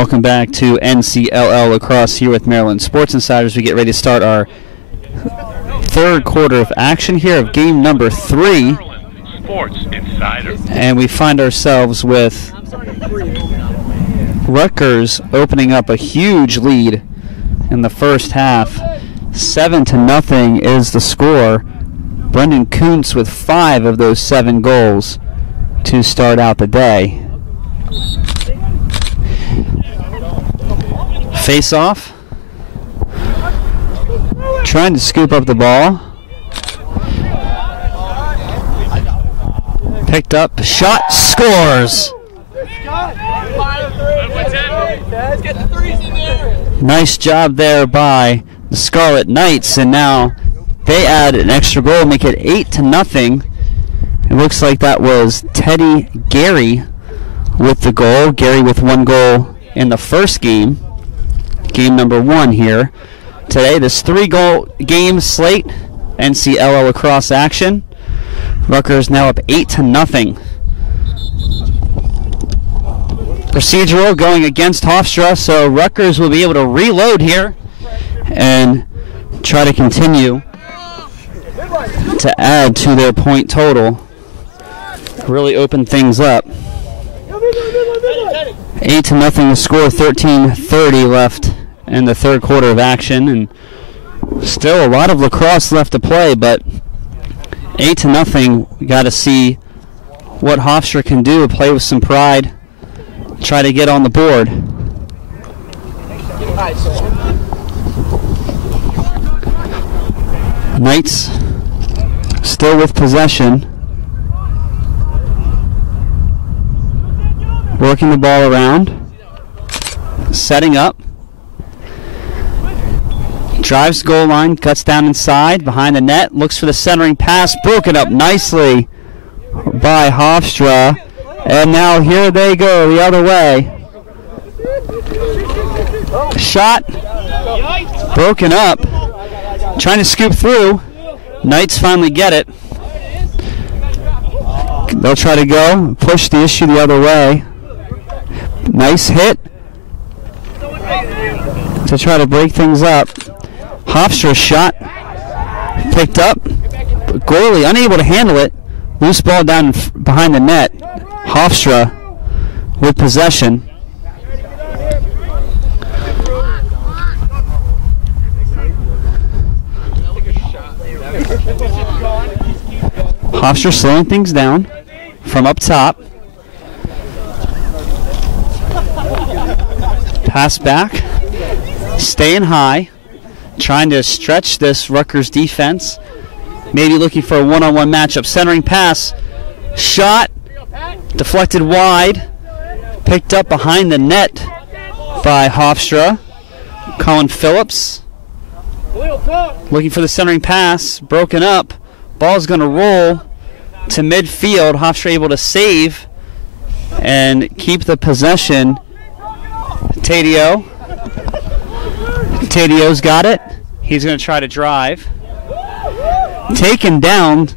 Welcome back to NCLL Lacrosse here with Maryland Sports Insiders. We get ready to start our third quarter of action here of game number 3. Sports Insiders. And we find ourselves with Rutgers opening up a huge lead in the first half. 7-0 is the score. Brendan Kuntz with 5 of those 7 goals to start out the day. Face off. Trying to scoop up the ball. Picked up. Shot. Scores. Nice job there by the Scarlet Knights. And now they add an extra goal, make it 8-0. It looks like that was Teddy Gary with the goal. Gary with 1 goal in the first game. Game number 1 here. Today, this 3-goal game slate, NCLL lacrosse action. Rutgers now up 8-0. Procedural going against Hofstra, so Rutgers will be able to reload here and try to continue to add to their point total. Really open things up. 8-0 to score, 13:30 left in the third quarter of action, and still a lot of lacrosse left to play, but 8-0. We got to see what Hofstra can do, play with some pride, try to get on the board. Knights still with possession. Working the ball around. Setting up. Drives goal line, cuts down inside, behind the net, looks for the centering pass, broken up nicely by Hofstra. And now here they go the other way. Shot. Broken up. Trying to scoop through. Knights finally get it. They'll try to go, push the issue the other way. Nice hit to try to break things up. Hofstra shot. Picked up. Goalie unable to handle it. Loose ball down behind the net. Hofstra with possession. Hofstra slowing things down from up top. Pass back. Staying high. Trying to stretch this Rutgers defense. Maybe looking for a one-on-one matchup. Centering pass. Shot. Deflected wide. Picked up behind the net by Hofstra. Colin Phillips. Looking for the centering pass. Broken up. Ball's going to roll to midfield. Hofstra able to save and keep the possession. Tadio. Tadio's got it. He's going to try to drive. Taken down.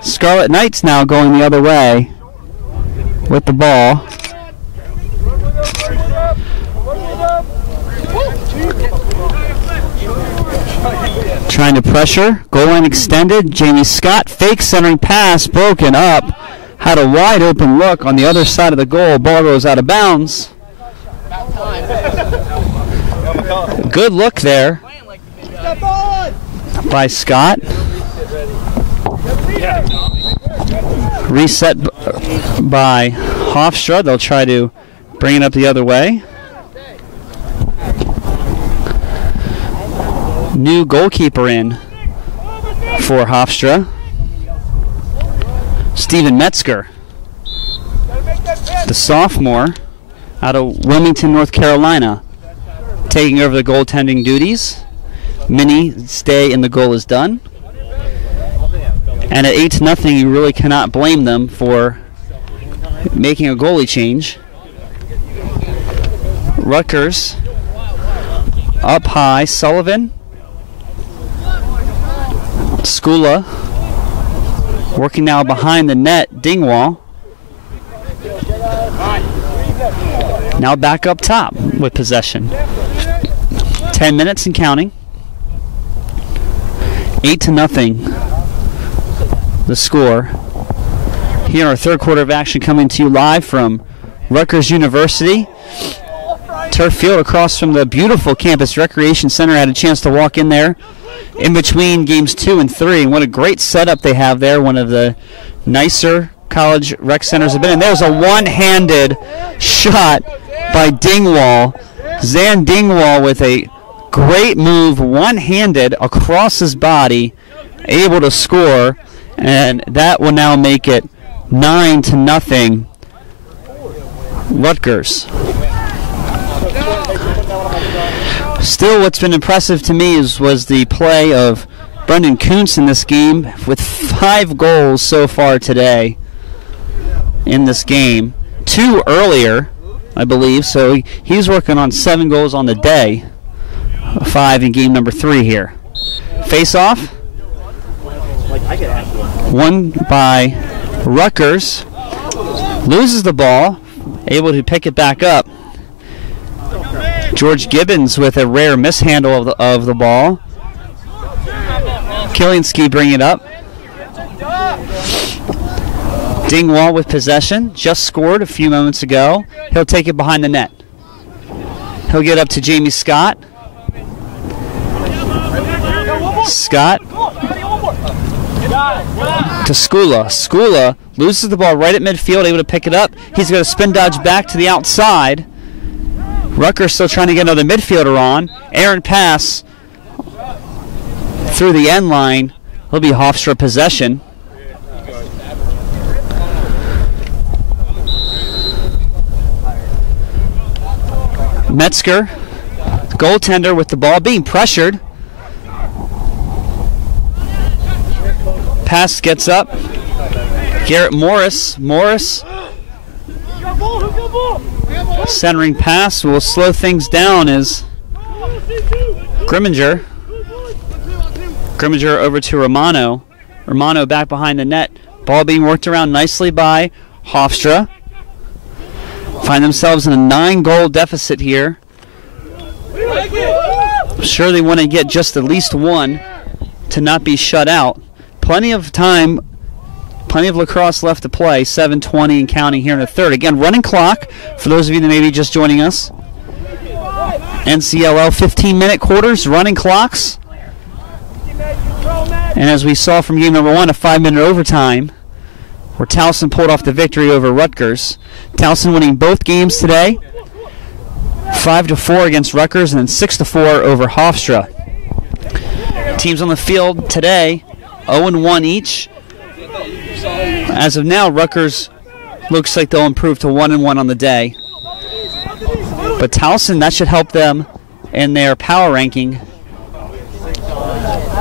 Scarlet Knights now going the other way with the ball. Trying to pressure. Goal line extended. Jamie Scott fake centering pass. Broken up. Had a wide open look on the other side of the goal. Ball goes out of bounds. Good look there by Scott. Reset by Hofstra. They'll try to bring it up the other way. New goalkeeper in for Hofstra. Steven Metzger, the sophomore out of Wilmington, North Carolina, taking over the goaltending duties. Mini stay and the goal is done. And at 8-0, you really cannot blame them for making a goalie change. Rutgers up high. Sullivan. Skula working now behind the net. Dingwall. now back up top with possession. 10 minutes and counting. 8-0 the score. Here in our third quarter of action, coming to you live from Rutgers University. Turf field across from the beautiful Campus Recreation Center. I had a chance to walk in there in between games 2 and 3. And what a great setup they have there. One of the nicer college rec centers have been. And there's a one-handed shot by Dingwall. Zan Dingwall with a great move, one-handed across his body, able to score. And that will now make it 9-0 Rutgers. Still, what's been impressive to me was the play of Brendan Kuntz in this game, with 5 goals so far today in this game. 2 earlier, I believe, so he's working on 7 goals on the day. 5 in game number 3 here. Face-off. Won by Rutgers. Loses the ball, able to pick it back up. George Gibbons with a rare mishandle of the ball. Kilianski bring it up. Dingwall with possession. Just scored a few moments ago. He'll take it behind the net. He'll get up to Jamie Scott. Scott to Skula. Skula loses the ball right at midfield, able to pick it up. He's going to spin dodge back to the outside. Rutgers still trying to get another midfielder on. Errant pass through the end line. It'll be Hofstra possession. Metzger, goaltender, with the ball being pressured. Pass gets up. Garrett Morris. Centering pass will slow things down as Grimminger over to Romano. Romano back behind the net. Ball being worked around nicely by Hofstra. Find themselves in a 9-goal deficit here. I'm sure they want to get just at least one to not be shut out. Plenty of time, plenty of lacrosse left to play. 7:20 and counting here in the third. Again, running clock for those of you that may be just joining us. NCLL 15-minute quarters, running clocks. And as we saw from game number 1, a 5-minute overtime where Towson pulled off the victory over Rutgers. Towson winning both games today. 5-4 against Rutgers and then 6-4 over Hofstra. Teams on the field today, 0-1 each. As of now, Rutgers looks like they'll improve to 1-1 on the day. But Towson, that should help them in their power ranking.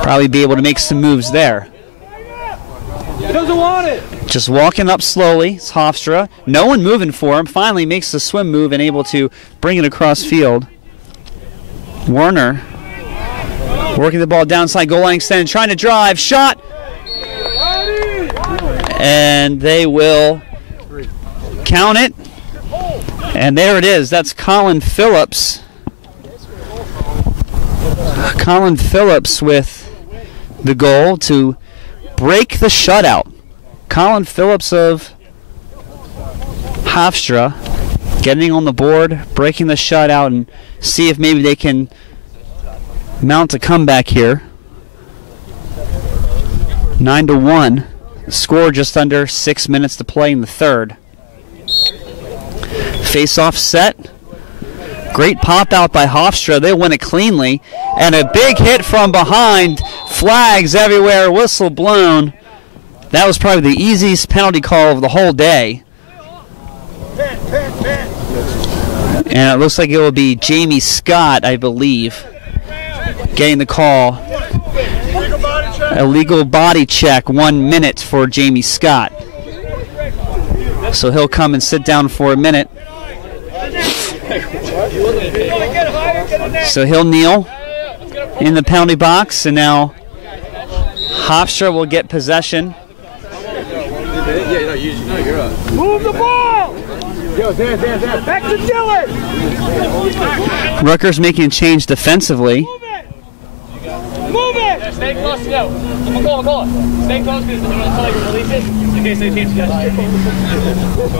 Probably be able to make some moves there. Doesn't want it. Just walking up slowly. It's Hofstra. No one moving for him. Finally makes the swim move and able to bring it across field. Werner working the ball downside, goal line extended, trying to drive. Shot! And they will count it. And there it is. That's Colin Phillips. Colin Phillips with the goal to break the shutout. Colin Phillips of Hofstra getting on the board, breaking the shutout, and see if maybe they can mount a comeback here. 9-1. Score just under 6 minutes to play in the third. Face-off set. Great pop out by Hofstra. They win it cleanly. And a big hit from behind. Flags everywhere. Whistle blown. That was probably the easiest penalty call of the whole day. And it looks like it will be Jamie Scott, I believe, getting the call. Illegal body check, 1 minute for Jamie Scott. So he'll come and sit down for a minute. So he'll kneel in the penalty box, and now Hofstra will get possession. Move the ball! Back to Dylan! Rutgers making a change defensively. Move it! Move it! Stay close, no. I'm call it. Stay close because I'm going to tell you to release it in case they change the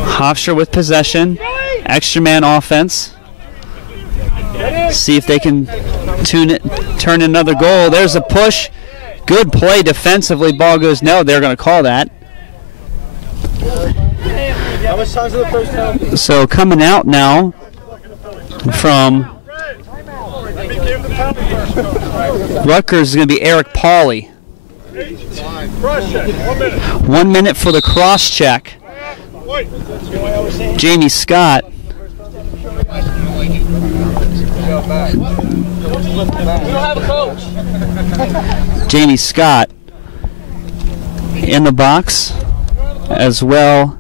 Hofstra with possession. Extra man offense. See if they can turn another goal. There's a push. Good play defensively. Ball goes no. They're going to call that. How much time's the first time? So coming out now from Rutgers is going to be Eric Pauly. 1 minute for the cross check. Jamie Scott. Jamie Scott in the box, as well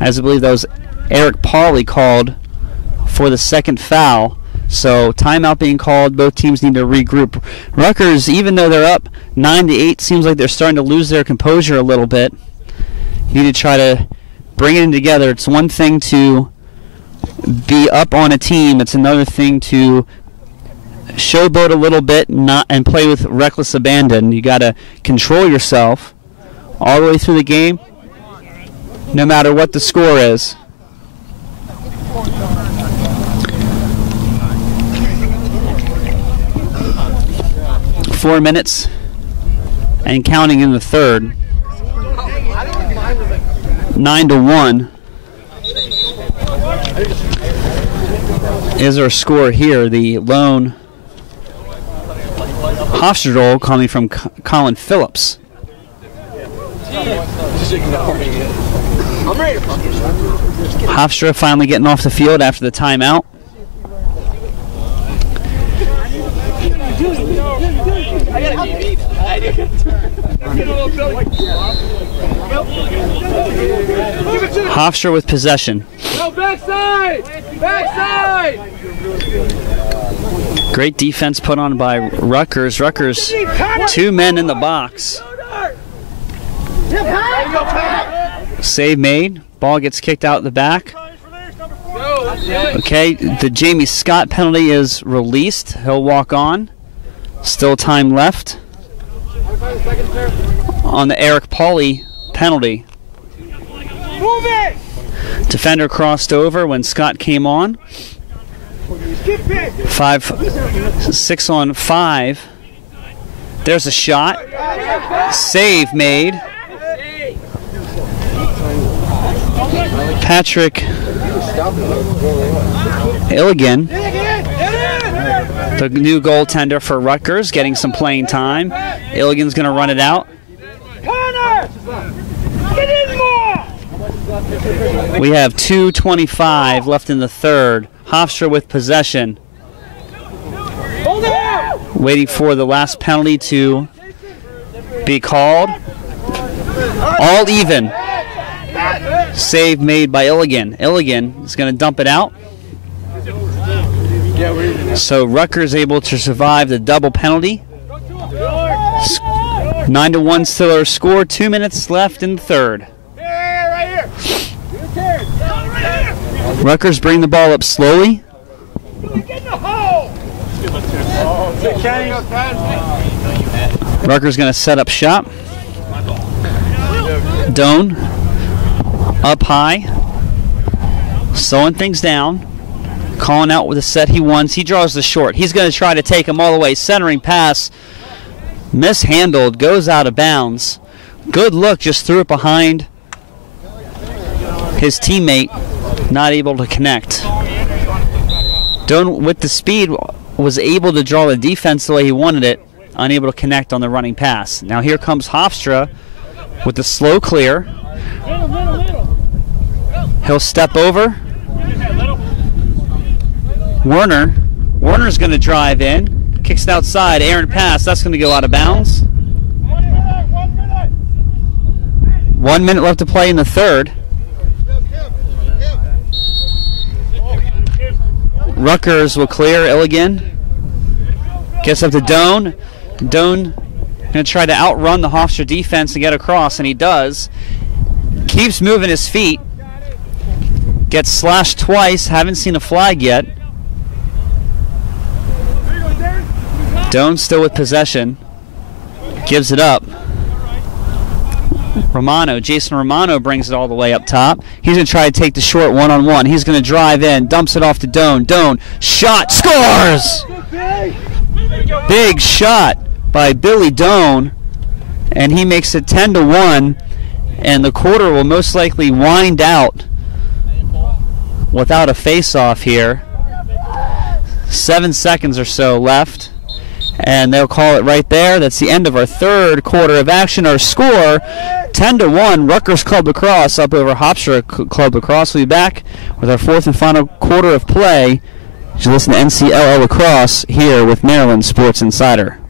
as I believe that was Eric Pauly called for the second foul. So timeout being called. Both teams need to regroup. Rutgers, even though they're up 9-8, seems like they're starting to lose their composure a little bit. Need to try to bring it together. It's one thing to be up on a team. It's another thing to showboat a little bit and play with reckless abandon. You got to control yourself all the way through the game, no matter what the score is. Four minutes and counting in the third. 9-1 is our score here. The lone Hofstra goal coming from Colin Phillips. Hofstra finally getting off the field after the timeout. Hofstra with possession. No, backside! Backside! Great defense put on by Rutgers. Rutgers, 2 men in the box. Save made. Ball gets kicked out the back. Okay, the Jamie Scott penalty is released. He'll walk on. Still time left on the Eric Pauly penalty. Defender crossed over when Scott came on. 6 on 5. There's a shot. Save made. Patrick Illigan, the new goaltender for Rutgers, getting some playing time. Illigan's going to run it out. We have 2:25 left in the third. Hofstra with possession. Waiting for the last penalty to be called. All even. Save made by Illigan. Illigan is going to dump it out. So Rutgers able to survive the double penalty. 9-1 still our score. 2 minutes left in the third. Rutgers bring the ball up slowly. Rutgers going to set up shop. Doan up high, slowing things down, calling out with the set he wants. He draws the short. He's going to try to take him all the way. Centering pass, mishandled, goes out of bounds. Good look, just threw it behind his teammate, not able to connect. Doan, with the speed, was able to draw the defense the way he wanted it, unable to connect on the running pass. Now here comes Hofstra with the slow clear. He'll step over. Werner's going to drive in. Kicks it outside. Aaron pass. That's going to go out of bounds. 1 minute left to play in the third. Rutgers will clear. Illigan gets up to Doan. Doan going to try to outrun the Hofstra defense and get across, and he does. Keeps moving his feet. Gets slashed twice. Haven't seen a flag yet. Doan still with possession. Gives it up. Jason Romano brings it all the way up top. He's going to try to take the short one-on-one. He's going to drive in, dumps it off to Doan. Doan, shot, scores! Big shot by Billy Doan, and he makes it 10-1, and the quarter will most likely wind out without a face-off here. 7 seconds or so left, and they'll call it right there. That's the end of our third quarter of action. Our score, 10-1, Rutgers Club Lacrosse up over Hofstra Club Lacrosse. We'll be back with our fourth and final quarter of play. You listen to NCLL Lacrosse here with Maryland Sports Insider.